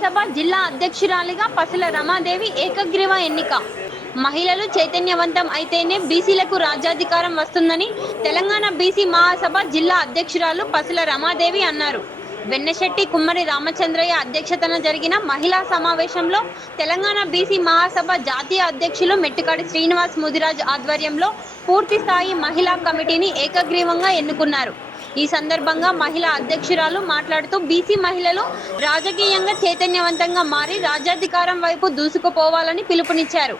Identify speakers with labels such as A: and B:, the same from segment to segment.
A: శాసనసభ జిల్లా అధ్యక్షురాలిగా పసుల రమాదేవి ఏకగ్రీవ ఎన్నిక. మహిళలు చైతన్యవంతం అయితేనే బీసీలకు రాజ్యాధికారం వస్తుందని తెలంగాణ బీసీ మహాసభ జిల్లా అధ్యక్షురాలు పసుల రమాదేవి అన్నారు. వెన్నశెట్టి కుమ్మరి రామచంద్రయ్య అధ్యక్షతన జరిగిన మహిళా సమావేశంలో తెలంగాణ బీసీ మహాసభ జాతీయ అధ్యక్షులు మెట్టికాడి శ్రీనివాస్ ముదిరాజ్ ఆధ్వర్యంలో పూర్తి స్థాయి మహిళా కమిటీని ఏకగ్రీవంగా ఎన్నుకున్నారు. ఈ సందర్భంగా మహిళా అధ్యక్షురాలు మాట్లాడుతూ బీసీ మహిళలు రాజకీయంగా చైతన్యవంతంగా మారి రాజ్యాధికారం వైపు దూసుకుపోవాలని పిలుపునిచ్చారు.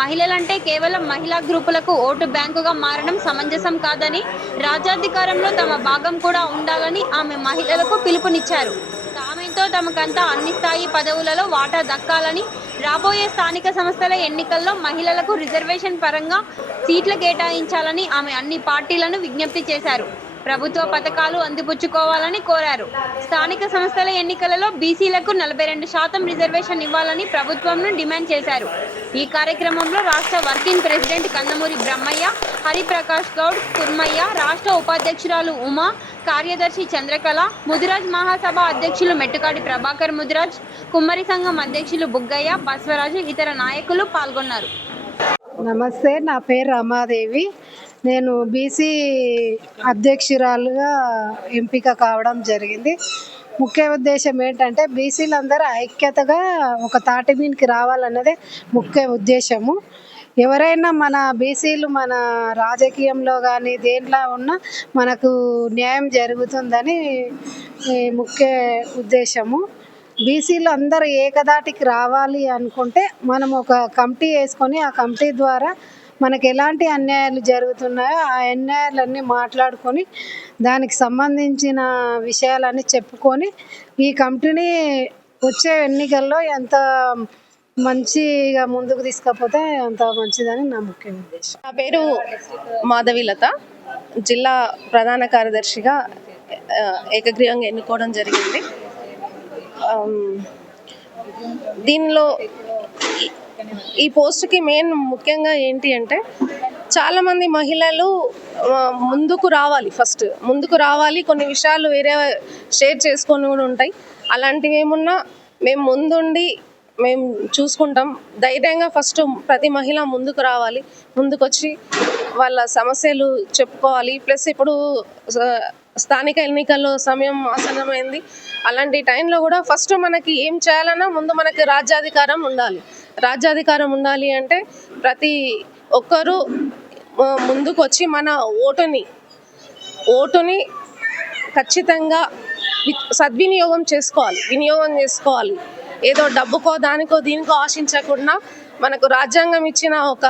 A: మహిళలంటే కేవలం మహిళా గ్రూపులకు ఓటు బ్యాంకుగా మారడం సమంజసం కాదని రాజ్యాధికారంలో తమ భాగం కూడా ఉండాలని ఆమె మహిళలకు పిలుపునిచ్చారు. తామెంతో తమకంతా అన్ని స్థాయి పదవులలో వాటా దక్కాలని రాబోయే స్థానిక సంస్థల ఎన్నికల్లో మహిళలకు రిజర్వేషన్ పరంగా సీట్లు కేటాయించాలని ఆమె అన్ని పార్టీలను విజ్ఞప్తి చేశారు. ప్రభుత్వ పథకాలు అందిపుచ్చుకోవాలని కోరారు. స్థానిక సంస్థల ఎన్నికలలో బీసీలకు నలభై రెండు శాతం రిజర్వేషన్ ఇవ్వాలని ప్రభుత్వంను డిమాండ్ చేశారు. ఈ కార్యక్రమంలో రాష్ట్ర వర్కింగ్ ప్రెసిడెంట్ కందమూరి బ్రహ్మయ్య హరిప్రకాష్ గౌడ్ కుర్మయ్య రాష్ట్ర ఉపాధ్యక్షురాలు ఉమా కార్యదర్శి చంద్రకళ ముదిరాజ్ మహాసభ అధ్యక్షులు మెట్టుకాడి ప్రభాకర్ ముదిరాజ్ కుమ్మరి సంఘం అధ్యక్షులు బుగ్గయ్య బస్వరాజు ఇతర నాయకులు పాల్గొన్నారు.
B: నమస్తే నా పేరు రమాదేవి. నేను బీసీ అధ్యక్షురాలుగా ఎంపిక కావడం జరిగింది. ముఖ్య ఉద్దేశం ఏంటంటే బీసీలందరూ ఐక్యతగా ఒక తాటి మీదకి రావాలన్నదే ముఖ్య ఉద్దేశము. ఎవరైనా మన బీసీలు మన రాజకీయంలో కానీ దేంట్లో ఉన్నా మనకు న్యాయం జరుగుతుందని ముఖ్య ఉద్దేశము. బీసీలు అందరూ ఏకదాటికి రావాలి అనుకుంటే మనం ఒక కమిటీ వేసుకొని ఆ కమిటీ ద్వారా మనకు ఎలాంటి అన్యాయాలు జరుగుతున్నాయో ఆ అన్యాయాలన్నీ మాట్లాడుకొని దానికి సంబంధించిన విషయాలన్నీ చెప్పుకొని ఈ కంపెనీ వచ్చే ఎన్నికల్లో ఎంత మంచిగా ముందుకు తీసుకపోతే అంత మంచిదని నా ముఖ్య ఉద్దేశం.
C: నా పేరు మాధవిలత. జిల్లా ప్రధాన కార్యదర్శిగా ఏకగ్రీవంగా ఎన్నుకోవడం జరిగింది. దీనిలో ఈ- పోస్ట్కి మెయిన్ ముఖ్యంగా ఏంటి అంటే చాలామంది మహిళలు ముందుకు రావాలి ఫస్ట్ ముందుకు రావాలి కొన్ని విషయాలు వేరే షేర్ చేసుకొని కూడా ఉంటాయి. అలాంటివి ఏమున్నా మేము ముందుండి మేము చూసుకుంటాం. ధైర్యంగా ఫస్ట్ ప్రతి మహిళ ముందుకు రావాలి ముందుకొచ్చి వాళ్ళ సమస్యలు చెప్పుకోవాలి. ప్లస్ ఇప్పుడు స్థానిక ఎన్నికల్లో సమయం ఆసన్నమైంది. అలాంటి టైంలో కూడా ఫస్ట్ మనకి ఏం చేయాలన్నా ముందు మనకి రాజ్యాధికారం ఉండాలి. రాజ్యాధికారం ఉండాలి అంటే ప్రతి ఒక్కరూ ముందుకు వచ్చి మన ఓటుని ఓటుని ఖచ్చితంగా వి- సద్వినియోగం చేసుకోవాలి వినియోగం చేసుకోవాలి. ఏదో డబ్బుకో దానికో దీనికో ఆశించకుండా మనకు రాజ్యాంగం ఇచ్చిన ఒక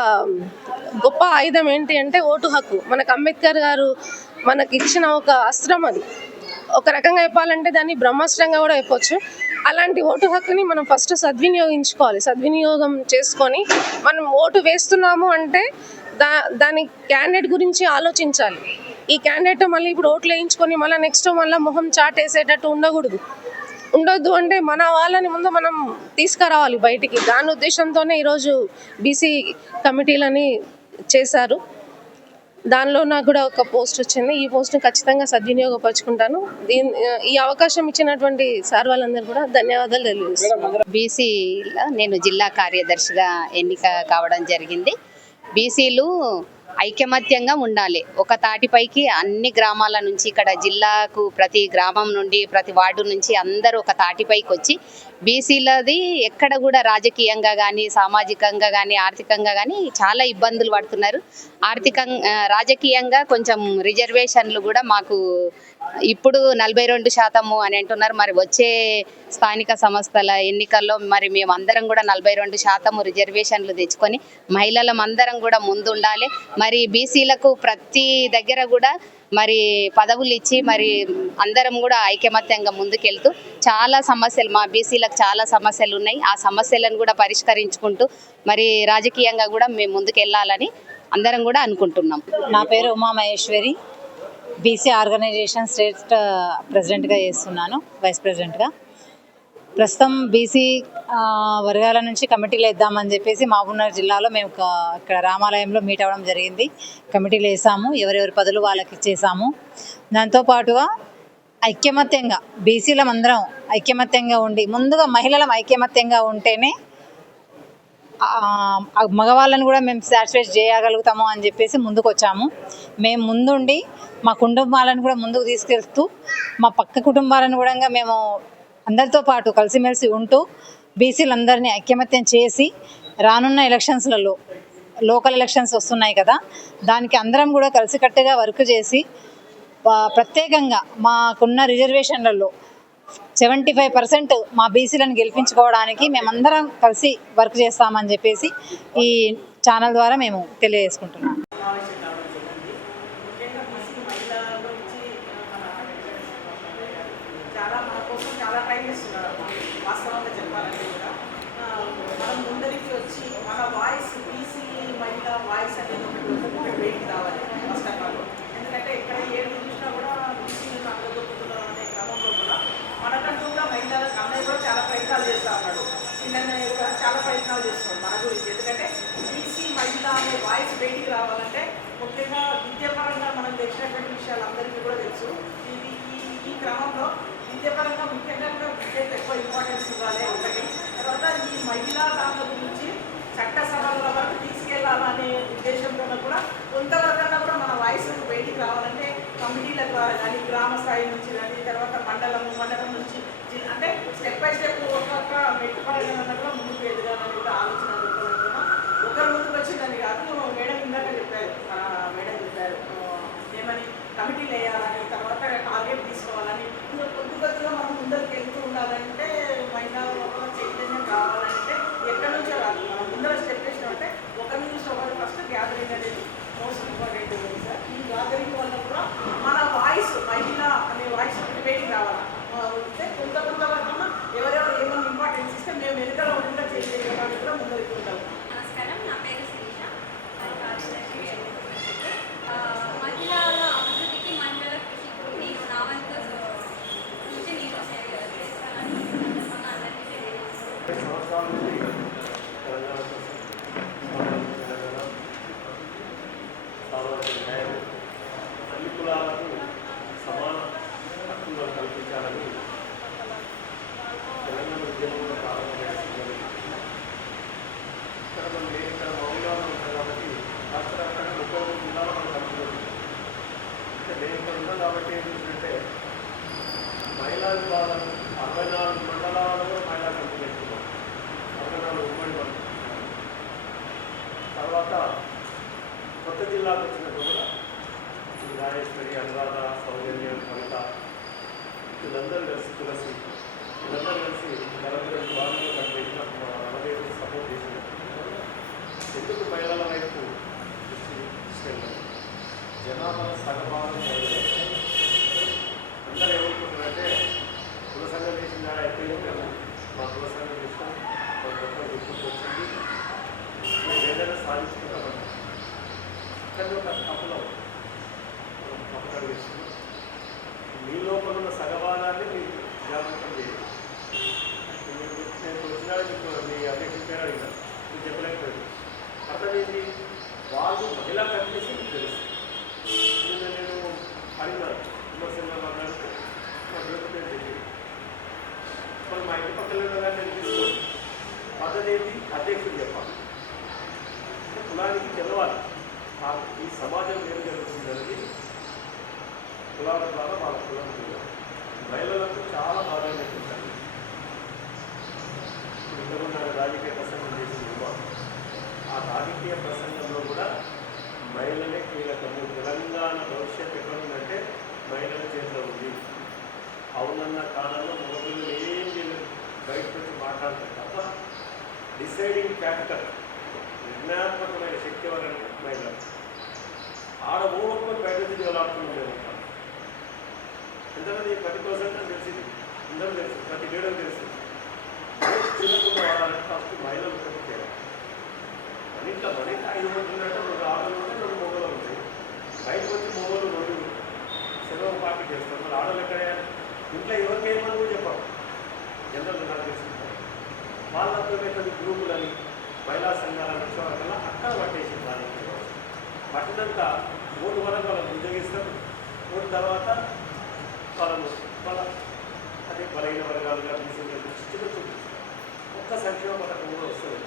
C: గొప్ప ఆయుధం ఏంటి అంటే ఓటు హక్కు. మనకు అంబేద్కర్ గారు మనకి ఇచ్చిన ఒక అస్త్రం అది. ఒక రకంగా చెప్పాలంటే దాన్ని బ్రహ్మాస్త్రంగా కూడా చెప్పొచ్చు. అలాంటి ఓటు హక్కుని మనం ఫస్ట్ సద్వినియోగించుకోవాలి. సద్వినియోగం చేసుకొని మనం ఓటు వేస్తున్నాము అంటే దా దాని క్యాండిడేట్ గురించి ఆలోచించాలి. ఈ క్యాండిడేట్ మళ్ళీ ఇప్పుడు ఓట్లు వేయించుకొని మళ్ళీ నెక్స్ట్ మళ్ళీ మొహం చాటేసేటట్టు ఉండకూడదు. ఉండొద్దు అంటే మన వాళ్ళని ముందు మనం తీసుకురావాలి బయటికి. దాని ఉద్దేశంతోనే ఈరోజు బీసీ కమిటీలని చేశారు. దానిలో నాకు కూడా ఒక పోస్ట్ వచ్చింది. ఈ పోస్ట్ని ఖచ్చితంగా సద్వినియోగపరుచుకుంటాను. దీని ఈ అవకాశం ఇచ్చినటువంటి సార్ వాళ్ళందరూ కూడా ధన్యవాదాలు తెలియజేస్తాను
D: బీసీలో నేను జిల్లా కార్యదర్శిగా ఎన్నిక కావడం జరిగింది. బీసీలు ఐకమత్యంగా ఉండాలి. ఒక తాటిపైకి అన్ని గ్రామాల నుంచి ఇక్కడ జిల్లాకు ప్రతి గ్రామం నుండి ప్రతి వార్డు నుంచి అందరూ ఒక తాటిపైకి వచ్చి బీసీలది ఎక్కడ కూడా రాజకీయంగా కానీ సామాజికంగా కానీ ఆర్థికంగా కానీ చాలా ఇబ్బందులు పడుతున్నారు. ఆర్థికంగా రాజకీయంగా కొంచెం రిజర్వేషన్లు కూడా మాకు ఇప్పుడు నలభై రెండు శాతము అని అంటున్నారు. మరి వచ్చే స్థానిక సంస్థల ఎన్నికల్లో మరి మేము అందరం కూడా నలభై రెండు శాతము రిజర్వేషన్లు తెచ్చుకొని మహిళలం అందరం కూడా ముందుండాలి. మరి బీసీలకు ప్రతి దగ్గర కూడా మరి పదవులు ఇచ్చి మరి అందరం కూడా ఐకమత్యంగా ముందుకెళ్తూ చాలా సమస్యలు మా బీసీలకు చాలా సమస్యలు ఉన్నాయి. ఆ సమస్యలను కూడా పరిష్కరించుకుంటూ మరి రాజకీయంగా కూడా మేము ముందుకెళ్ళాలని అందరం కూడా అనుకుంటున్నాం.
E: నా పేరు Uma Maheshwari BC organisation state ప్రెసిడెంట్గా చేస్తున్నాను వైస్ ప్రెసిడెంట్గా. ప్రస్తుతం బీసీ వర్గాల నుంచి కమిటీలు వేద్దామని చెప్పేసి మహబూబ్నగర్ జిల్లాలో మేము ఇక్కడ రామాలయంలో మీట్ అవ్వడం జరిగింది. కమిటీలు వేసాము ఎవరెవరి పదులు వాళ్ళకి ఇచ్చేసాము. దాంతోపాటుగా ఐక్యమత్యంగా బీసీలం అందరం ఐక్యమత్యంగా ఉండి ముందుగా మహిళలం ఐక్యమత్యంగా ఉంటేనే మగవాళ్ళని కూడా మేము సాటిస్ఫై చేయగలుగుతాము అని చెప్పేసి ముందుకు వచ్చాము మేము ముందుండి మా కుటుంబాలను కూడా ముందుకు తీసుకెళ్తూ మా పక్క కుటుంబాలను కూడా మేము అందరితో పాటు కలిసిమెలిసి ఉంటూ బీసీలందరినీ ఐక్యమత్యం చేసి రానున్న ఎలక్షన్స్లలో లోకల్ ఎలక్షన్స్ వస్తున్నాయి కదా దానికి అందరం కూడా కలిసికట్టుగా వర్క్ చేసి ప్రత్యేకంగా మాకున్న రిజర్వేషన్లలో సెవెంటీ ఫైవ్ పర్సెంట్ మా బీసీలను గెలిపించుకోవడానికి మేమందరం కలిసి వర్క్ చేస్తామని చెప్పేసి ఈ ఛానల్ ద్వారా మేము తెలియజేసుకుంటున్నాం
F: సమావేశం కావడం జరిగింది ముఖ్యంగా బీసీ మహిళల గురించి మన వెంకటేశ్వర గారు చాలా మన కోసం చాలా ట్రై చేస్తున్నారు అమ్మా వాస్తవంగా చెప్పాలంటే కూడా ఆ, మనం ముందరికి వచ్చి మన వాయిస్ బీసీ మహిళ వాయిస్ అనేది ఒకటి ఒకటి బయటికి రావాలి ఫస్ట్ ఆఫ్ ఆల్ ఎందుకంటే ఎక్కడ ఏడు చూసినా కూడా బీసీలు నమ్మదొక్కుతున్నారు అనే క్రమంలో కూడా మనకంటూ కూడా మహిళలకు అన్నయ్య కూడా చాలా ప్రయత్నాలు చేస్తూ ఉన్నాడు చిన్నయ్య కూడా చాలా ప్రయత్నాలు చేస్తున్నాడు మన గురించి ఎందుకంటే బీసీ మహిళ అనే వాయిస్ బయటికి రావాలంటే ముఖ్యంగా విద్యాపరంగా మనం తెలిసినటువంటి విషయాలు అందరికీ కూడా తెలుసు. ఇది ఈ ఈ క్రమంలో విద్యాపరంగా ముఖ్యంగా కూడా విద్యకు ఎక్కువ ఇంపార్టెన్స్ ఇవ్వాలి ఒకటి. తర్వాత ఈ మహిళా దాంట్లో గురించి చట్టసభల వరకు తీసుకెళ్ళాలనే ఉద్దేశంతో కూడా కొంతవరకన్నా కూడా మన వాయిస్ బయటికి రావాలంటే కమిటీల ద్వారా కానీ గ్రామ స్థాయి నుంచి కానీ తర్వాత మండలం మండలం నుంచి అంటే స్టెప్ బై స్టెప్ ఒక్కొక్క మెట్టు పరంగా కూడా ముందుకు ఎదగాలని కూడా ఆలోచన ఒకరు ముందుకు వచ్చిందని కాదు మేడం ఇందాక చెప్పారు. మేడం చెప్పారు. ఏమని? కమిటీలు వేయాలని తర్వాత టార్గెట్ తీసుకోవాలని ఇంకా కొద్ది కొద్దిగా మనం ముందరికి వెళ్తూ ఉండాలంటే మహిళా లోపల చైతన్యం కావాలంటే ఎక్కడి నుంచో రాదు. మనం ముందర స్టెప్ వేసినామంటే ఒకరి నుంచి ఒకరు ఫస్ట్ గ్యాదరింగ్ అనేది మోస్ట్ ఇంపార్టెంట్ ఉంది సార్. ఈ గ్యాదరింగ్ వల్ల కూడా మన వాయిస్ మహిళ అనే వాయిస్ ఒకటి బయటికి రావాలి కొంత కొంత వరకు ఎవరెవరు ఏమైనా ఇంపార్టెన్స్ ఇస్తే మేము వెనుకలో ఉండకుండా చేసేయడానికి కూడా ముందరికి ఉంటాం
G: నమస్కారం నా పేరు శిరీష మరి కార్యదర్శి ఆ, మహిళల అభివృద్ధికి మహిళల కృషికి నేను నా వంతు కృషి నేను చే- చేస్తానని ఈ సందర్భంగా అందరికీ తెలియజేస్తున్నాను
H: సంవత్సరాల నుండి తెలంగాణ కోసం సామాజిక తెలంగాణ సామాజిక న్యాయం అన్ని కులాలకు సమాన హక్కులు కల్పించాలని తెలంగాణ ఉద్యమంలో ప్రారంభమైన సందర్భం. ఇక్కడ మనం నేను ఇక్కడ మౌలిగా ఉంటాం కాబట్టి రాష్ట్ర వ్యాప్తంగా ముప్పై మూడు జిల్లాలో మనం కలుపుతున్నాం అంటే నేను ఇక్కడ ఉన్నాను కాబట్టి ఏం చూసినట్టే మహిళా విభాగం అరవై నాలుగు మండలాలలో మహిళా కమిటీ పెట్టుకున్నాం అరవై నాలుగు ఉమ్మడి మండలం తర్వాత కొత్త జిల్లాకు వచ్చినప్పుడు కూడా ఈ రాజేశ్వరి అనురాధ సౌజన్య కవిత వీళ్ళందరూ కలిసి తులసి వీళ్ళందరూ కలిసి నలభై రెండు వారాలు కట్టిన నలభై ఐదు సపోర్ట్ చేసినారు ఎందుకు మహిళల వైపు దృష్టి తీసుకెళ్ళారు జనాభా సగభాగం మహిళలే. అందరూ ఏమనుకుంటారంటే కుల సంఘం చేసిన దాని అయిపోయింది కదా మా కుల సంఘం చేసినాం మా గొప్ప గుర్తుకు వచ్చింది మేము ఏదైనా సాధించుకుంటామని కానీ ఒక తప్పులో తప్పుగా వేస్తుంది మీ లోపల ఉన్న సగభాగాన్ని మీరు జాగ్రత్త చేయాలి మీరు నేను వచ్చినా మీకు మీ అధ్యక్షుడి పేరు అడిగినా మీరు చెప్పలేకపోయింది అర్థమైంది వాళ్ళు మహిళా కమిటీస్ మీకు తెలుసు. నిన్న నేను అడిగినాను విమర్శలు మాట్లాడితే మా జ్యోతి పేరు తెలియదు మరి మా ఇంటి పక్కన ఉన్నదా నేను తీసుకోండి పద్ధతి ఏంటి అధ్యక్షుడు చెప్పాలి. కులానికి తెలవాలి ఈ సమాజం ఏం జరుగుతుందనేది కులాల ద్వారా వాళ్ళ కులం మహిళలకు చాలా ప్రాధాన్యత ఉంటుంది ఇప్పుడు ఇంతకుముందు రాజకీయ ప్రసంగం చేసిన యువ ఆ రాజకీయ ప్రసంగంలో కూడా మహిళలే కీలకము. తెలంగాణ భవిష్యత్ ఎక్కడుందంటే మహిళల చేతిలో ఉంది. అవునన్న కాలంలో మొదలు ఏం చేయలేదు బయటకు వచ్చి మాట్లాడతారు తప్ప డిసైడింగ్ క్యాపిటల్ నిర్ణయాత్మకమైన శక్తి ఎవరంటే మహిళలు. ఆడ ఊరుకొని బయట నుంచి డెవలప్మెంట్ లేదు పది పర్సెంట్ అని తెలిసింది? అందరూ తెలుసు. ప్రతి లీడర్ తెలుసు. చిన్న వాడాలంటే ఫస్ట్ మహిళలు ఒకటి మన ఇంట్లో మన ఐదు మంది ఉన్నట్టు రెండు ఆడలు ఉంటే రెండు మొగలు ఉంటాయి. బయటకు వచ్చి మొగలు రెండు సెలవు పార్టీ చేస్తారు. మరి ఆడలు ఎక్కడ ఇంట్లో ఎవరికి ఏమని కూడా చెప్పారు. జనరల్ నాకు తెలుసుకుంటారు వాళ్ళతో పెట్టిన గ్రూపులని మహిళా సంఘాలను వచ్చేవాళ్ళకల్లా అక్కడ పట్టేసి దానికి పట్టినాక ఓటు వరకు వాళ్ళని ఉద్యోగిస్తారు ఓటు తర్వాత వాళ్ళను వాళ్ళ అదే బలైన వర్గాలుగా బీసీలుగా దృష్టిలో చూపించాలి ఒక్క సంక్షేమ పథకం కూడా వస్తుంది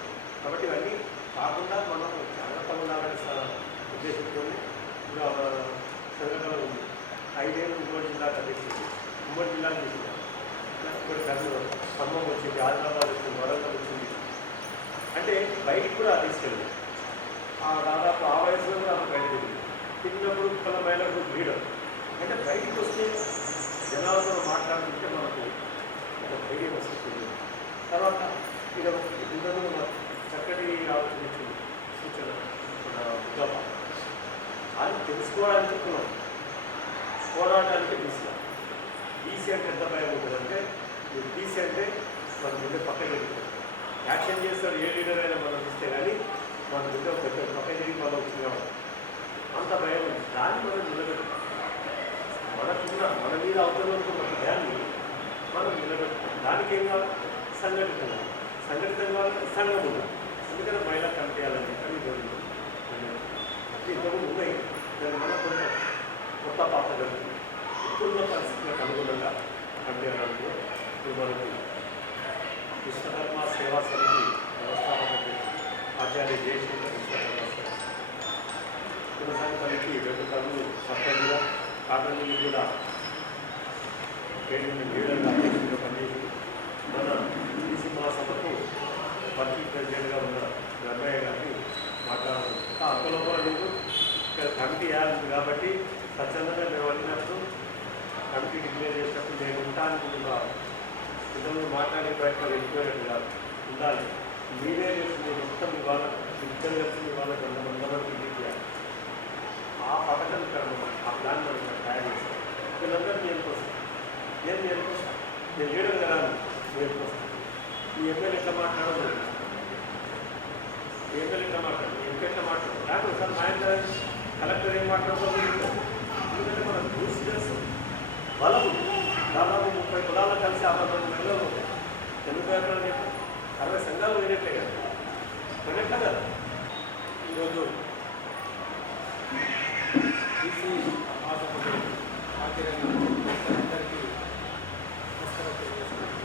H: కాబట్టి ఇవన్నీ కాకుండా మనం జాగ్రత్తగా ఉండాలని ఉద్దేశంతో ఇప్పుడు సంఘటన ఉంది. ఐదేళ్ళు ఉమ్మడి జిల్లాకు అధ్యక్షుడు ఉమ్మడి జిల్లాకు చేసినాం ఇప్పుడు కర్నూలు ఖమ్మం వచ్చింది ఆదిలాబాద్ వచ్చింది వరంగల్ వచ్చింది. అంటే బయటికి కూడా తీసుకెళ్ళి ఆ దాదాపు ఆ వయసులో కూడా ఆమె బయటకు తిన్నప్పుడు పల మహిళలకు లీడర్ అంటే బయటికి వస్తే జనాలతో మాట్లాడుతుంటే మనకు ఒక ధైర్యం వస్తుంది. తర్వాత ఇక ఇంతకు చక్కటి ఆలోచన ఇచ్చింది సూచన ఉద్యమ అది తెలుసుకోవడానికి చెప్తున్నాం పోరాటానికి బీసీ బీసీ అంటే ఎంత భయం ఉంటుందంటే మీరు బీసీ అంటే మన ముందే పక్కన పెట్టుకుంటాం యాక్షన్ చేస్తాడు ఏ లీడర్ అయినా మనం ఇస్తే కానీ మన ముందే పెద్ద పక్క జరిగి మనం వచ్చిన అంత భయం ఉంది. దాన్ని మనం నిలబెట్టుకుంటాం మనకున్న మన మీద అవతల ఉన్న భయాన్ని మనం నిలబెట్టుకుంటాం దానికి ఏం కావాలి? సంఘటితంగా. సంఘటితంగా సంఘం ఉండాలి. అందుకని మహిళా కమిటీ అని చెప్పి జరిగింది ఇంతకుముందు ఉన్నాయి దాని మన కొంత కొత్త పాత జరుగుతుంది ఇప్పుడున్న పరిస్థితులకు అనుగుణంగా కమిటీ అనడంలో ఇప్పుడు మనకి విశ్వకర్మ సేవా సమితి వ్యవస్థాపక ఆచార్య జయశంకర్ విశ్వకర్మ కొనసాగడానికి రెండు కళ్ళు సర్పంచ్గా కాటన్ని కూడా ఏడు లీడర్గా అధ్యక్షుడిగా పనిచేసి మన బీసీ మహాసభకు వర్కింగ్ ప్రెసిడెంట్గా ఉన్న నర్మయ్య గారిని మాట్లాడాలి అప్పలోపల ఇక్కడ కమిటీ వేయాలి కాబట్టి స్వచ్ఛందంగా మేము అడిగినప్పుడు కమిటీ డిక్లేర్ చేసినప్పుడు నేను ఉంటానుకుంటున్నా ఇతరులు మాట్లాడే ప్రయత్నం వెళ్ళిపోయినట్టు కాదు ఉండాలి. మీరే చేస్తుంది మొత్తం ఇవాళ ఇద్దరు కలిసి ఇవాళ వంద వంద మందికి చేయాలి ఆ పథకం ఇక్కడ మనం ఆ ప్లాన్ మనం తయారు చేస్తాం. వీళ్ళందరూ నేను కోసం. నేను నేర్కొస్తాను నేను లీడర్ కదా నేర్కొస్తాను ఈ ఎమ్మెల్యే ఎట్లా మాట్లాడదు. ఈ ఎమ్మెల్యే ఎట్లా మాట్లాడు ఎంపీ ఎట్లా మాట్లాడు లేకపోతే సార్ మా ఆయన కలెక్టర్ ఏం మాట్లాడుతుందో ఎందుకంటే మనం చూసి చేస్తాం బలం దాదాపు ముప్పై కులాలు కలిసి అరవై రెండు నెలలు తెలుగు పేపర్లు అరవై సంఘాలు వేరేట్లే కదా. వేరేట్లే కదా. ఈరోజు బీసీ మహాసభకు హాజరైన అందరికీ నమస్కారం తెలియజేస్తున్నాను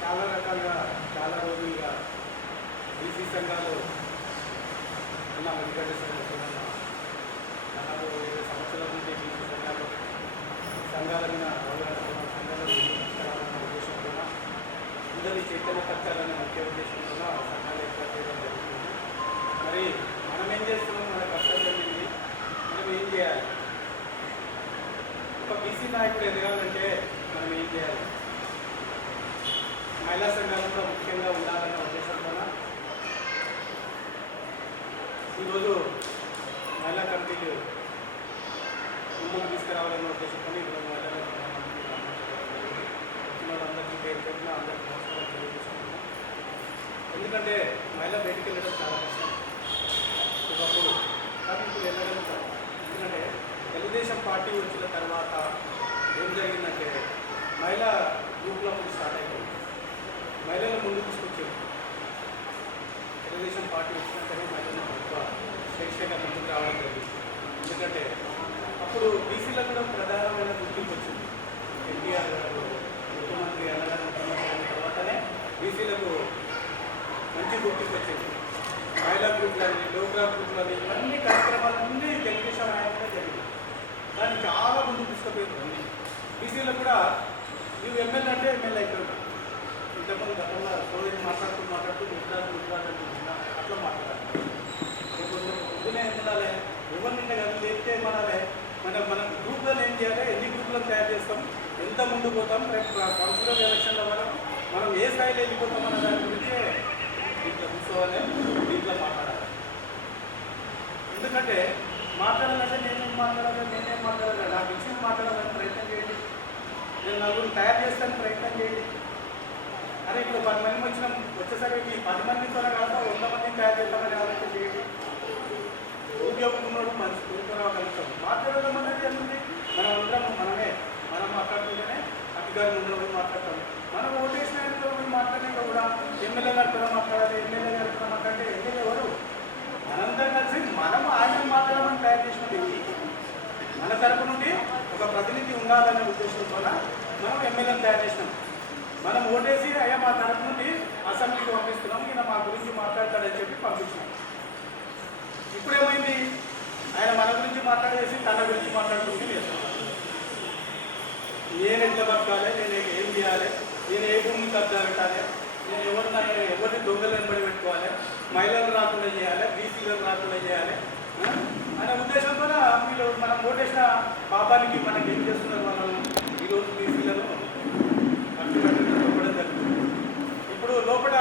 H: చాలా రకాలుగా చాలా రోజులుగా బీసీ సంఘాలు ఉన్న వెంకటేశ్వర సంఘటన దాదాపు ఇరవై సంవత్సరాల నుండి బీసీ సంఘాలు సంఘాల మీద అవగాహన సంఘాలను తీసుకురావాలన్న ఉద్దేశంతో అందరినీ చైతన్యపరచాలనే ముఖ్య ఉద్దేశం కూడా సంఘాలు ఏర్పాటు చేయడం జరుగుతుంది. మరి మనం ఏం చేస్తున్నాం? మన కర్తవ్యం ఏంటి? మనం ఏం చేయాలి? ఒక బీసీ నాయకుడు ఎదగాలంటే మనం ఏం చేయాలి? మహిళా సంఘాలు కూడా ముఖ్యంగా ఉండాలన్న ఉద్దేశంతో ఈరోజు మహిళా కమిటీలు ముందుకు తీసుకురావాలన్న ఉద్దేశంతో ఇప్పుడు మహిళా వచ్చిన వాళ్ళందరికీ పేరు పెట్టిన అందరికీ నమస్కారం తెలియజేసుకుంటున్నాం. ఎందుకంటే మహిళ బయటికి వెళ్ళడం చాలా కష్టం. ఒకప్పుడు కానీ ఇప్పుడు వెళ్ళడం ఎందుకంటే తెలుగుదేశం పార్టీ వచ్చిన తర్వాత ఏం జరిగిందంటే మహిళా గ్రూప్లో స్టార్ట్ అయిపోయింది. మహిళలు ముందుకు తీసుకొచ్చారు తెలుగుదేశం పార్టీ వచ్చినాకనే మహిళలు ఎక్కువ స్వేచ్ఛగా ముందుకు రావడం జరిగింది. ఎందుకంటే అప్పుడు బీసీలకు కూడా ప్రధానమైన గుర్తింపు వచ్చింది. ఎన్టీఆర్ గారు ముఖ్యమంత్రి అన్నగారు ముఖ్యమంత్రి అయిన తర్వాతనే బీసీలకు మంచి గుర్తింపు వచ్చింది. మహిళా గ్రూపులని డోగ్రా గ్రూపులని ఇవన్నీ కార్యక్రమాలన్నీ తెలుగుదేశం ఆయనగా జరిగింది. దాన్ని చాలా ముందుకు తీసుకుపోయింది బీసీలకు కూడా నువ్వు ఎమ్మెల్యే అంటే ఎమ్మెల్యే అయిపోయినా ఇంతకుముందు గతంలో సోదరి మాట్లాడుతూ మాట్లాడుతూ గుజరాత్ గుజరాత్ అట్లా మాట్లాడాలి. ఇప్పుడు పొద్దునే ఉండాలి ఎవరిని కదా లేపితే ఏమనాలి? మన మనం గ్రూప్లో ఏం చేయాలి? ఎన్ని గ్రూపులను తయారు చేస్తాం? ఎంత ముందు పోతాం? రేపు కౌన్సిలర్ ఎలక్షన్ల వరకు మనం ఏ స్థాయిలో వెళ్ళిపోతాం అన్న దాని గురించే దీంట్లో కూర్చోవాలి దీంట్లో మాట్లాడాలి. ఎందుకంటే మాట్లాడాలంటే నేనేం మాట్లాడాలి నేనేం మాట్లాడాలి? నాకు ఇచ్చిన మాట్లాడాలని ప్రయత్నం చేయండి. నేను నలుగురు తయారు చేస్తాను ప్రయత్నం చేయండి. అరే ఇప్పుడు పది మంది వచ్చినాం. వచ్చేసరికి పది మంది మందితో కాదు వంద మంది తయారు చేస్తామని ఆలోచన ఉద్యోగం ఉన్నప్పుడు మంచి కోరుకున్నా కలుగుతాం మాట్లాడడం అనేది ఏముంది మనం అందరం మనమే. మనం మాట్లాడుతుంటేనే అధికారులు ఉన్నప్పుడు మాట్లాడతాం మనం ఓటేసిన కూడా మాట్లాడే కూడా ఎమ్మెల్యే గారు కూడా మాట్లాడాలి ఎమ్మెల్యే గారు కూడా మాట్లాడితే ఎమ్మెల్యే ఎవరు? మనంతా కలిసి మనం ఆయన మాట్లాడమని తయారు చేసిన మన తరపు నుండి ఒక ప్రతినిధి
I: ఉండాలనే ఉద్దేశంతో మనం ఎమ్మెల్యేని తయారు చేసినాం. మనం ఓటేసి అయ్యా మా తరపు నుండి అసెంబ్లీకి పంపిస్తున్నాం ఈయన మా గురించి మాట్లాడతాడని చెప్పి పంపించాం. ఇప్పుడేమైంది? ఆయన మన గురించి మాట్లాడేసి తన గురించి మాట్లాడుకుంటూ చేస్తున్నాను నేను ఎట్లా బతకాలి? నేను ఏం చేయాలి? నేను ఏ భూమిని కబ్జా పెట్టాలి నేను ఎవరిని ఎవరిని దొంగలు వెంబడి పెట్టుకోవాలి? మహిళలు రాకుండా చేయాలి? బీసీలను రాకుండా చేయాలి? అనే అనే ఉద్దేశంతో వీళ్ళు మనం ఓటేసిన పాపానికి మనకి ఏం చేస్తున్నారు మనం ఈరోజు బీసీలను అడ్డు లోపల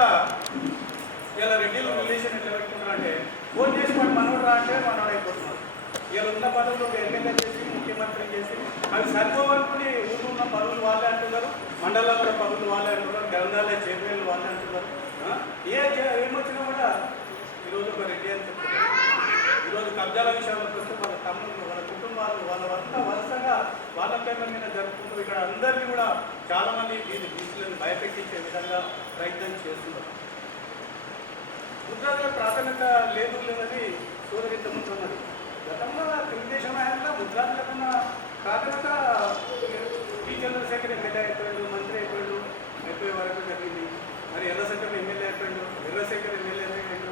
I: ఇలా రెడ్డిలు రిలేషన్ ఎట్లా పెట్టుకుంటారంటే ఫోన్ చేసి మన మనోడు రా అంటే మనోడు అయిపోతున్నాడు ఇలా ఉన్న పదవులు ఒక ఎమ్మెల్యే చేసి ముఖ్యమంత్రి చేసి అవి సరిపోవనుకుని ఊరు ఉన్న పదవులు వాళ్ళే అంటున్నారు మండలంలో కూడా పదవులు వాళ్ళే అంటున్నారు గ్రంథాలయ చైర్మన్లు వాళ్ళే అంటున్నారు. ఏ ఏమొచ్చినా కూడా ఈరోజు ఒక రెడ్డి అని చెప్తున్నారు. ఈరోజు కబ్జాల విషయాలకు వస్తే వాళ్ళ తమ్ముళ్ళు వాళ్ళ కుటుంబాలు వాళ్ళ అంతా వాళ్ళ వాళ్ళ పేర్ల మీద జరుపుకుంటూ ఇక్కడ అందరినీ కూడా చాలా మంది వీళ్ళు బీసీలను భయపెట్టించే విధంగా ప్రయత్నం చేస్తున్నారు. ముద్రాజుల ప్రాధాన్యత లేదు లేదని సోదరి ముందున్నది గతంలో తెలుగుదేశం ఆయన ముద్రాజులకున్న ప్రాధాన్యత టీ చంద్రశేఖర్ ఎమ్మెల్యే అయిపోయాడు మంత్రి అయిపోయాడు అయిపోయే వరకు జరిగింది. మరి ఎర్రశంకర్ ఎమ్మెల్యే అయిపోయాడు ఎర్రశేఖర్ ఎమ్మెల్యే అయిపోయాడు.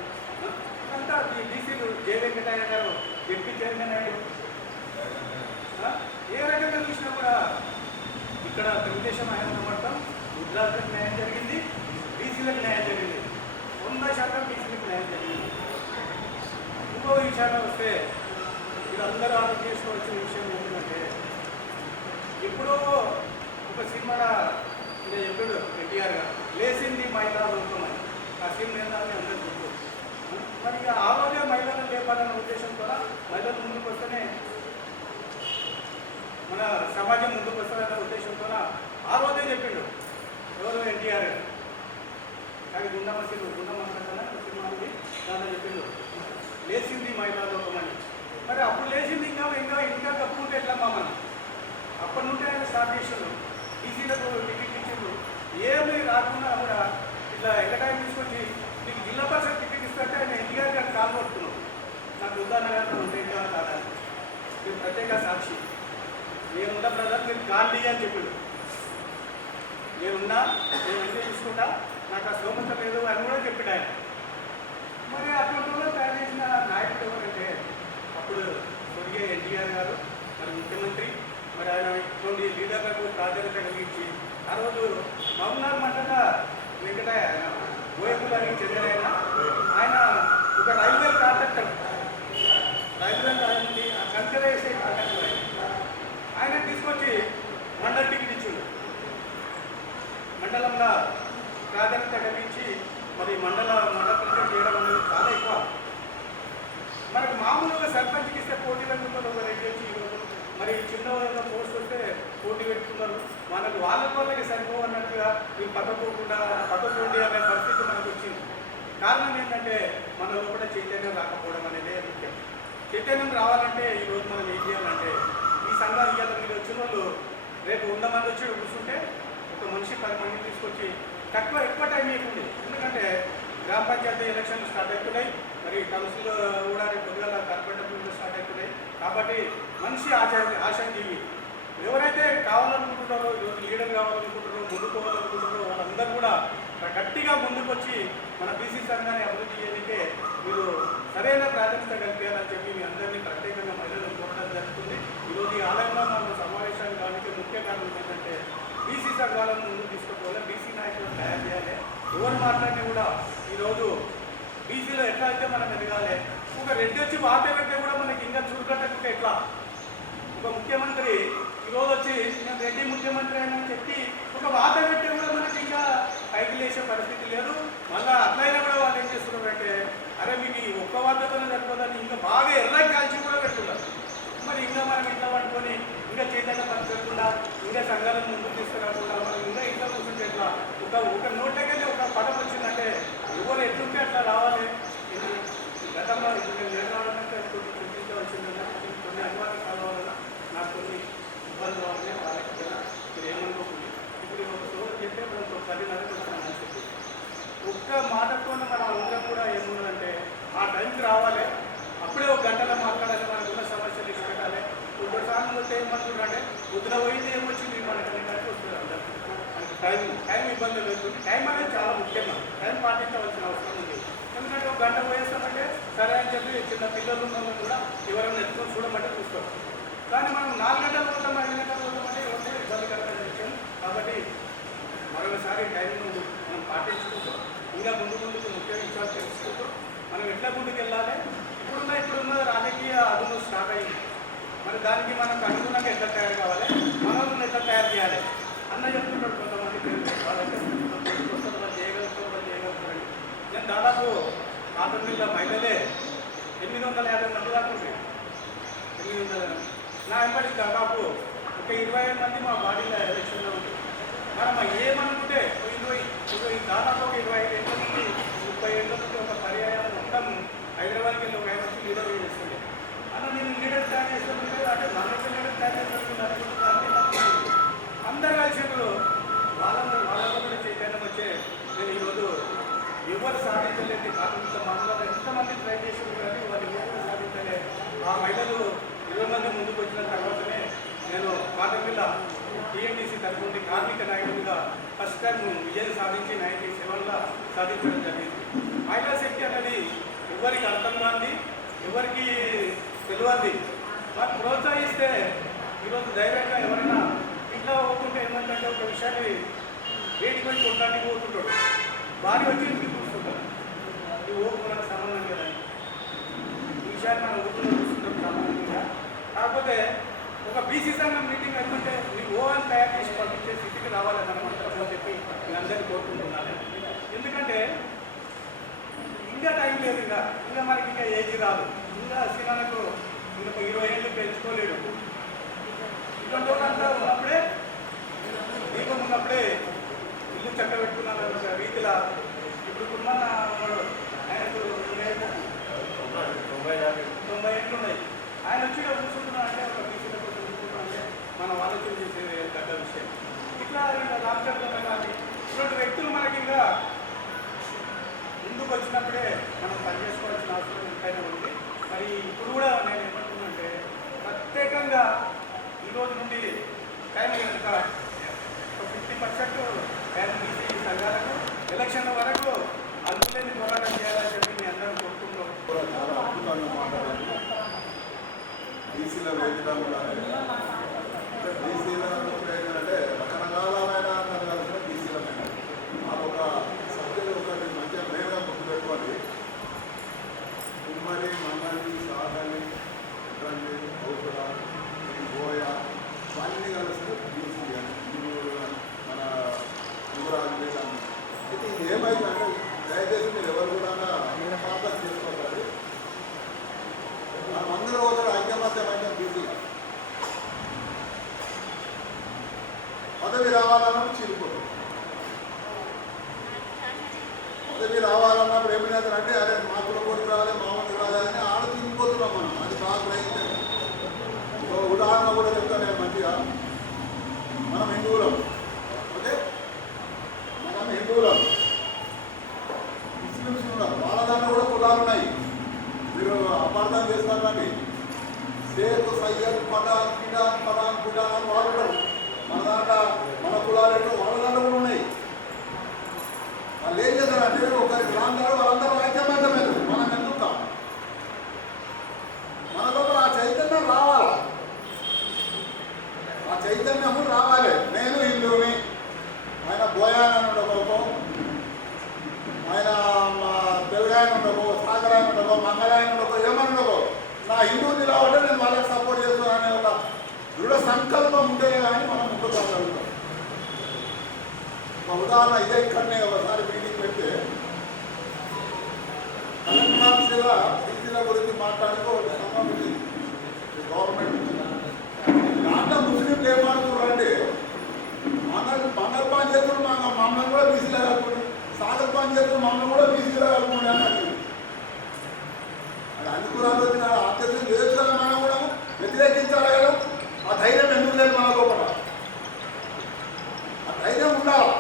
I: అంతా ఈ డీసీలు జే వెంకటయ్య గారు ఎంపీ చైర్మన్ అయ్యాడు ఏ రకంగా చూసినా కూడా ఇక్కడ తెలుగుదేశం ఆయన మొత్తం గుజరాత్లకు న్యాయం జరిగింది బీసీలకు న్యాయం జరిగింది. వంద శాతం బీసీలకు న్యాయం జరిగింది. ఇంకో విషయాలు వస్తే వీళ్ళందరూ ఆలోచన చేసుకోవాల్సిన విషయం ఏంటంటే ఎప్పుడో ఒక సినిమా నేను చెప్పాడు ఎన్టీఆర్ గారు లేచింది మహిళా రూపం అని ఆ సినిమా ఏంటని అందరూ గుర్తు. మరి ఇక ఆ రోజే మహిళలను లేపాలన్న ఉద్దేశంతో మహిళలు ముందుకు వస్తేనే మన సమాజం ముందుకు వస్తుందన్న ఉద్దేశంతో ఆ రోజే చెప్పిండు. ఎవరు ఎన్టీఆర్? కానీ గుండమ్మ సినిమా గుండమ్మ కన్నా సినిమా ఉంది. దాంట్లో చెప్పిండు. లేచింది మహిళా లోకమని మరి అప్పుడు లేచింది ఇంకా ఇంకా ఇంకా కప్పుకుంటే ఎట్లా మనం? అప్పటి నుండి ఆయన స్టార్ట్ చేసిండు. ఈసీలకు టికెట్ ఇచ్చిండు. ఏమి రాకుండా కూడా ఇట్లా ఎక్కటాయి తీసుకొచ్చి నీకు జిల్లా పరిషత్ టికెట్ ఇస్తుంటే ఆయన ఎన్టీఆర్ గారు కాలు కొడుతున్నాడు నాకు ఉదాహరణ ఉంటే కాదని ఇది ప్రత్యేక సాక్షి. నేనున్నా బ్రదర్ మీరు గాంధీ అని చెప్పిండు. నేనున్నా నేను ఎందుకు చూసుకుంటా నాకు ఆ స్తోమత లేదు అని కూడా చెప్పిండు ఆయన. మరి అటువంటి తయారు చేసిన నాయకుడు ఎవరంటే అప్పుడు స్వర్గీయ ఎన్టీఆర్ గారు మరి ముఖ్యమంత్రి మరి ఆయన ఇటువంటి లీడర్లకు ప్రాధాన్యత కలిగించి ఆ రోజు మహబూబ్నగర్ మండల వెంకటయ్య ఆయన గోయకులానికి చెందిన ఆయన. ఆయన ఒక రైల్వే కాంట్రాక్టర్. రైల్వే నుండి ఆ కంకర వేసే కాంట్రాక్టర్ ఆయన తీసుకొచ్చి మండల టికెట్ ఇచ్చిండు. మండలంలో ప్రాధాన్యత కలిగించి మరి మండల మండల పరిషత్ చేయడం అనేది చాలా ఎక్కువ. మనకు మామూలుగా సర్పంచ్కి ఇస్తే పోటీలకు ఉంటుంది ఒక రెడ్డి వచ్చి మరి చిన్న వాళ్ళ పోస్ట్ వస్తే పోటీ పెట్టుకున్నారు మనకు వాళ్ళ వాళ్ళకి సరిపోవు అన్నట్టుగా మీరు పక్కపోకుండా పక్కపోండి అనే పరిస్థితి మనకు వచ్చింది. కారణం ఏంటంటే మన లోపల చైతన్యం రాకపోవడం అనేది ముఖ్యం. చైతన్యం రావాలంటే ఈరోజు మనం ఏం చేయాలంటే సంఘాలు ఇవాళ మీరు వచ్చిన వాళ్ళు రేపు వంద మంది వచ్చి కూర్చుంటే ఒక మనిషి పది మందిని తీసుకొచ్చి తక్కువ ఎక్కువ టైం ఇవ్వండి ఎందుకంటే గ్రామ పంచాయతీ ఎలక్షన్లు స్టార్ట్ అవుతున్నాయి. మరి కౌన్సిల్ కూడా రేపు పొద్దుగాల కార్పొరేటర్ స్టార్ట్ అవుతున్నాయి. కాబట్టి మనిషి ఆశ ఆశాజీవి. ఎవరైతే కావాలనుకుంటున్నారో ఈరోజు లీడర్ కావాలనుకుంటున్నారో ముందుకు పోవాలనుకుంటున్నారో వాళ్ళందరూ కూడా గట్టిగా ముందుకు వచ్చి మన బీసీ సంఘాన్ని అభివృద్ధి చేయడానికే మీరు సరైన ప్రాధాన్యత కల్పించాలని చెప్పి మీ అందరినీ ప్రత్యేకంగా మహిళలు ఈరోజు ఈ ఆలయంలో మనం సమావేశానికి కావడానికి ముఖ్య కారణం ఏంటంటే బీసీ సంఘాలను ముందు తీసుకుపోవాలి. బీసీ నాయకులను తయారు చేయాలి. ఎవరు మాట్లాడినా కూడా ఈరోజు బీసీలో ఎట్లా అయితే మనం ఎదగాలి ఒక రెడ్డి వచ్చి వార్త పెట్టే కూడా మనకి ఇంకా చురుకట్టకుంటే ఎట్లా? ఒక ముఖ్యమంత్రి ఈరోజు వచ్చి నేను రెడ్డి ముఖ్యమంత్రి అని చెప్పి ఒక వాత పెట్టే కూడా మనకి ఇంకా పైకి లేచే పరిస్థితి లేదు. మళ్ళీ అట్లయినా కూడా వాళ్ళు ఏం చేస్తున్నారంటే అరే మీకు ఈ ఒక్క వార్తతోనే సరిపోదని ఇంకా బాగా ఎర్ర కాల్చి కూడా పెట్టున్నారు మరి ఇంకా మనం ఇంట్లో పట్టుకొని ఇంకా చైతన్య పరచకుండా ఇంకా సంఘాలను ముందుకు తీసుకురాకుండా మనం ఇంకా ఇంట్లో కూర్చుంటే ఎట్లా ఒక ఒక నోట్లకెళ్ళి ఒక పదం వచ్చిందంటే ఎవరు ఎట్లుంటే అట్లా రావాలి. గతంలో ఇప్పుడు నేను నేర్చుకోవాలంటే కొన్ని చింతించవలసిందన్నా కొన్ని అనుమానాలు వలన నాకు కొన్ని ఇబ్బందులు వల్లనే వాళ్ళకి కూడా మీరు ఏమనుకోకుండా. ఇప్పుడు ఒక రోజు చెప్తే మనం ఒక పదిన్నరకు వస్తాను చెప్పి ఒక్క మాటతో మన అందరం కూడా ఏముందంటే ఆ టైంకి రావాలి. అప్పుడే ఒక గంటలో మాట్లాడాలి. మనకు ఇప్పుడు సమస్యలు వస్తే పెట్టాలి ఒకసారి అంటే? పొద్దున పోయింది ఏమొచ్చింది మనకి వస్తుంది టైం టైం ఇబ్బంది లేదు టైం అనేది చాలా ముఖ్యంగా. టైం పాటించవలసిన అవసరం ఉంది. ఎందుకంటే ఒక గంట పోయేస్తామంటే సరే అని చెప్పి చిన్న పిల్లలు ఉన్న కూడా ఎవరైనా ఎత్తుకొని చూడమంటే చూస్తాం కానీ మనం నాలుగు గంటలు పోతాం ఐదు గంటలు పోతామంటే ఎవరికైనా ఇబ్బందికరమైన విషయం. కాబట్టి మరొకసారి టైం మనం పాటించుకుంటూ ఇంకా ముందు ముందుకు ముఖ్య విషయాలు తెలుసుకుంటూ మనం ఎట్లా ముందుకు వెళ్ళాలి ఇప్పుడున్న ఇప్పుడున్న రాజకీయ అదును స్టార్ట్ అయింది. మరి దానికి మనకు అనుగుణంగా ఎట్లా తయారు కావాలి? మనల్ని ఎట్లా తయారు చేయాలి? అన్న చెప్తున్నాడు కొంతమంది పేరు. వస్తారు చేయగలుగుతారు నేను దాదాపు కాటన్మిల్ల మహిళలే ఎనిమిది వందల యాభై మంది దాకా ఉంటాయి ఎనిమిది వందల నా వెంబడి దాదాపు ఒక ఇరవై ఐదు మంది మా బాడీలో ఎలక్షన్లో ఉంటుంది మనం ఏమనుకుంటే ఇరవై ఇరవై దాదాపు ఒక ఇరవై ఐదు ఏళ్ళ ముప్పై ఏళ్ళ నుండి ఒక పర్యాయం మొత్తం హైదరాబాద్కి వెళ్ళి ఒక ఐదు వచ్చి లీడర్ చేస్తుంది నేను లీడర్ తయారు చేస్తుంటే అంటే మనకి లీడర్ తయారు చేస్తున్నారు అందరు కలిసినప్పుడు వాళ్ళందరూ వాళ్ళందరూ కూడా చైతన్యం వచ్చే నేను ఈరోజు ఎవరు సాధించలేదు కాకుండా మనలో ఎంతమంది ట్రై చేసారు కానీ వాళ్ళు ఎవరు సాధించలే. ఆ మహిళలు ఇరవై మంది ముందుకు వచ్చిన తర్వాతనే నేను కాటమిల్ల టీఎండీసీ తరఫు నుండి కార్మిక నాయకుడిగా ఫస్ట్ టైం విజయం సాధించి నైన్టీ సెవెన్లో సాధించడం జరిగింది. మహిళా శక్తి అనేది ఎవరికి అర్థం కాంది? ఎవరికి తెలియంది. వాటిని ప్రోత్సహిస్తే ఈరోజు ధైర్యంగా ఎవరైనా ఇంట్లో పోతుంటే ఏమంటే ఒక విషయాన్ని వేడికి పోయి కొట్లాడికి పోతుంటాడు భార్య వచ్చి ఇంటికి చూస్తుంటారు ఈ ఓపు మనకు సంబంధం కదా ఈ విషయాన్ని మనం ఊపిలో చూస్తుంటాం సామాన్యంగా. కాకపోతే ఒక బీసీ సంఘం మీటింగ్ అనుకుంటే మీకు ఓ తయారు చేసి పంపించే స్థితికి రావాలి మనం అందరం చెప్పి మీ అందరికీ కోరుకుంటున్నాను. ఎందుకంటే ఇంకా టైం లేదు ఇంకా. ఇంకా మనకి ఇంకా ఏజీ రాదు. ఇంకా సీనాలకు ఇంకా ఒక ఇరవై ఏళ్ళు పెంచుకోలేడు. ఇటువంటి ఉన్నప్పుడే దీపం ఉన్నప్పుడే ఇల్లు చక్క పెట్టుకున్నాను రీతిలో ఇప్పుడు కుటుంబాన్ని ఆయనకు ఇరవై
H: తొంభై
I: తొంభై ఏళ్ళు ఉన్నాయి. ఆయన వచ్చి కూర్చుంటున్నా అంటే ఒక బీసీలో కూర్చుంటున్నా అంటే మనం ఆలోచన చేసేది పెద్ద విషయం. ఇట్లా రామచంద్ర గారి ఇటువంటి వ్యక్తులు
J: ఆ రావాలి. నేను హిందువుని ఆయన బోయాన అని ఆయన తెలుగాయన ఉండకో సాగరాయన ఉండకో మంగళాయన ఉండకో ఏమని ఉండకో నా హిందువుని రావాలంటే నేను వాళ్ళకి సపోర్ట్ చేస్తాను అనే ఒక దృఢ సంకల్పం ఉంటే కానీ మనం ముందుకు రాగలుగుతాం. ఒక ఉదాహరణ ఇదే ఇక్కడనే ఒకసారి మీటింగ్ పెడితే తెలంగాణ జిల్లా బీసీల గురించి మాట్లాడుకో ఒక సంబంధించింది గవర్నమెంట్ నుంచి. దాంట్లో ముస్లింలు ఏమనుకున్నారంటే మన మన పని చేస్తున్న మన మమ్మల్ని కూడా బీసీలో కలుపుకోండి సాగర్ పని చేస్తున్న మమ్మల్ని కూడా బీసీలో కలుపుకోండి అన్నట్టు అది అనుకురాలు కులాలు వచ్చిన అత్యర్థులు చేయొచ్చు మనం కూడా వ్యతిరేకించాలి కదా. ఆ ధైర్యం ఎందుకు లేదు మన లోపల? ఆ ధైర్యం ఉండాలి?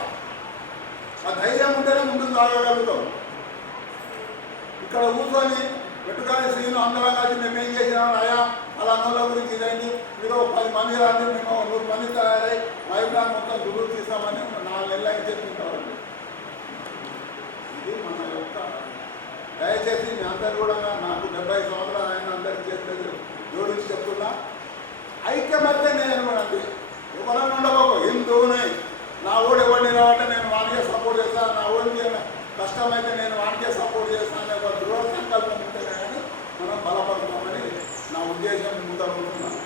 J: ఆ ధైర్యం ఉంటేనే ముందుకు సాగగలుగుతాం. ఇక్కడ కూర్చొని పెట్టుకాని శ్రీను అందరం కలిసి మేము ఏం చేసినాం అయ్యా అలా గురించి ఇదండి మీరు పది మంది మంది మేము నూరు మంది తయారై మైదాన్ మొత్తం దుడుగు తీస్తామని నాలుగు నెలలు అయితే చెప్తుంటారండి ఇది మన యొక్క దయచేసి మీ అందరు కూడా నాకు డెబ్బై సంవత్సరాలు ఆయన అందరికి చేతులు జోడించి చెప్తున్నా. ఐక్యమత్య నేను అండి. ఎవరైనా ఉండబోకు హిందువుని. నా ఓడి ఎవరిని కాబట్టి నేను వానికే సపోర్ట్ చేస్తాను నా ఓడికి కష్టమైతే నేను వానికే సపోర్ట్ చేస్తాను అనే ఒక దృఢ సంకల్పం ఉంటేనే కానీ మనం బలపడతామని నా ఉద్దేశం ముందరుకుంటున్నాను